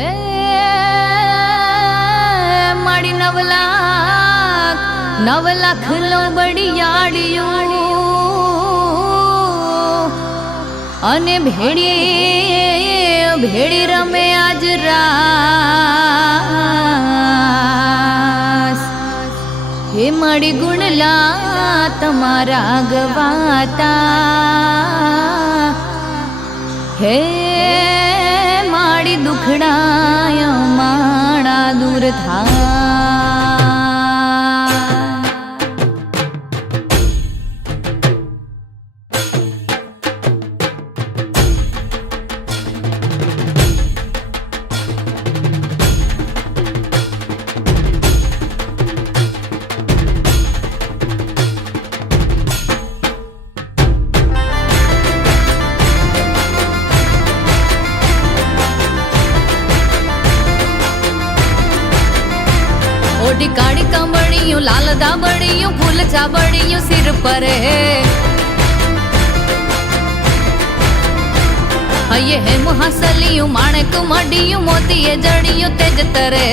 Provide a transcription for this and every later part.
એ માડી 9 લાખ લો બડિયાડિયું અને ભેડી રમે આજ રાસ હે માડી ગુણલા તમારા ગવાતા હે માડી દુખડાય માડા દૂર થા ओडी काड़ी कंबड़ियों लाल दाबड़ियों फूल चाबड़ियों सिर पर है हये है मुहासलियों माणक मडियों मोती जड़ियों तेज तरे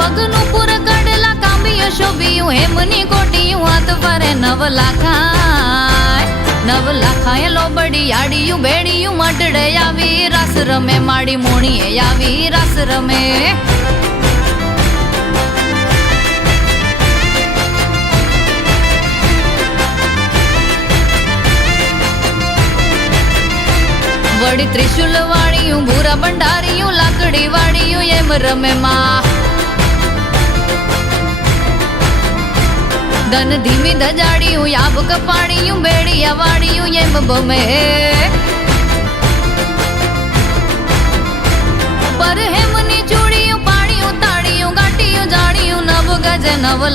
पगनु पुर गडला कांबियों शोभियों हेमनी कोटियों हाथ परे 9 लाखाए लो बडियाडियों बेडियों मटड़े आवी रस रमे माड़ी मोणीए आवी रस रमे वड़ी त्रिशूल वाड़ियों भूरा भंडारियों लाकड़ी वाड़ियों एम रमे मां दन धीमी दजाड़ियों याब कपाड़ियों बेड़िया वाड़ियों एम बमे पर हेमनी चूड़ियों पाड़ियों ताड़ियों गाटियों जाड़ियों 9 गज 9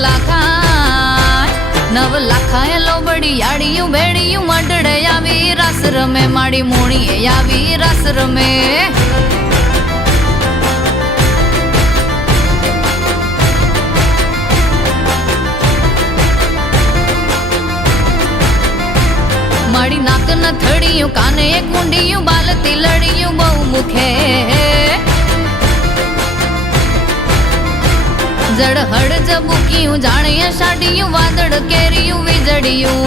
लाखाए लो बडियाडियों बेड़ियों मडड़े आवी रस रमे माड़ी मोणीए आवी रस रमे माड़ी नाक न थड़ियों काने कुंडियों बाल तिलड़ियों बहु मुखे जड़ हड़ जबुकियों जानिया शाडियों वादड़ केरियों विजड़ियों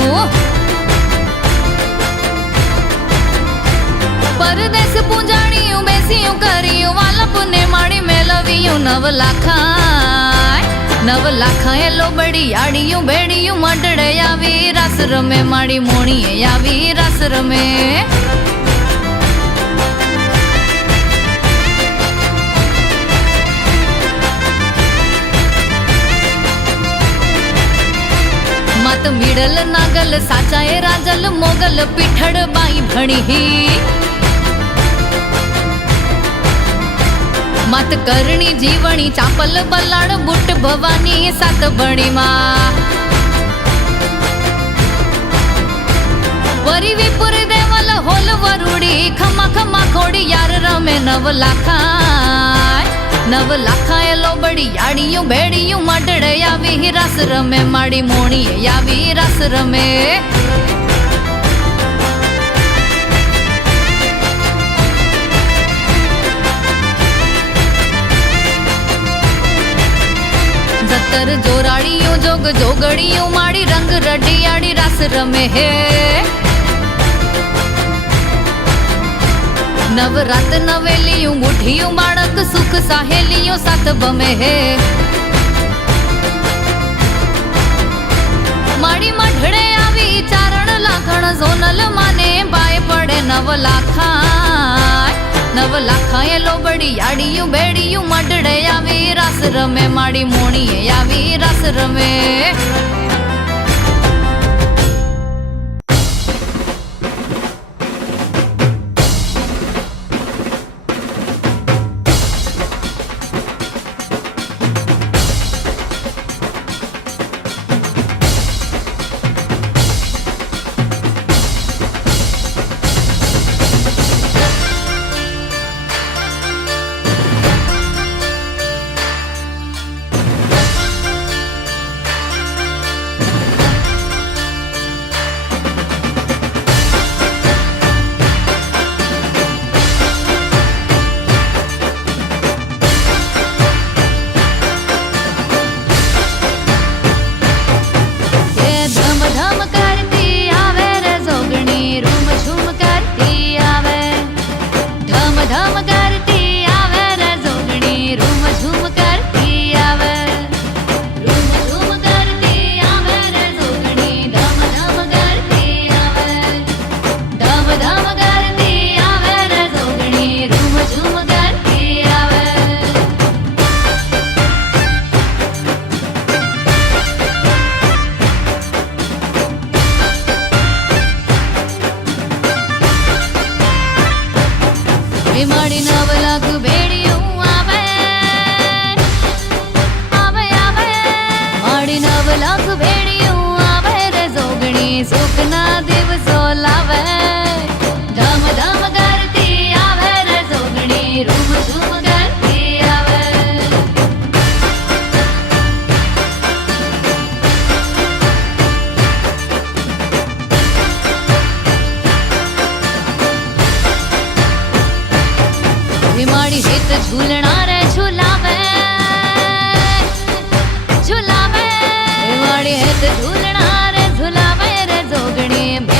परदेस पूजाड़ियों बेसियों करियों वालप ने माड़ी मेलवियों 9 लाखाए लो बडियाडियों बेड़ियों मडड़े आवी रस रमे माड़ी मोणीए आवी रस रमे मत middle Nagal साचाए Rajal Mughal पीठड़ by भणी ही मत करणी जीवणी चापल बल्लाड़ बुट भवानी 7 बणी मां वरी विपुर देवल होल वरुड़ी खमा खमा खोड़ी यार रमे 9 लाखाए लो बडियाडियों बेड़ियों मडड़े आवी रस रमे माड़ी मोणीए आवी रस रमे जतर जोराड़ियों जोग जोगड़ियों माड़ी रंग रडियाड़ी रस रमे है नवरात नवेलियों मुठियों बाड़क सुख साहेलियों 7 बमे है माड़ी मठड़े आवी चारण लाखण जोनल माने बाय पड़े 9 लाखाए लो बडियाडियों बेड़ियों मडड़े आवी रस रमे माड़ी मोणीए आवी रस रमे એ માડી 9 લાખ ભેડિયું આવે આવે આવે માડી 9 લાખ ભેડિયું આવે રે જોગણી સુખના દિવસો લાવે ધમ ધમ કરતી આવે રે જોગણી રૂમ ઝૂમ કરતી આવે માડી હિત ઝૂલણા રે ઝુલાવે ઝુલાવે માડી હિત ઝૂલણા રે ઝુલાવે રે જોગણી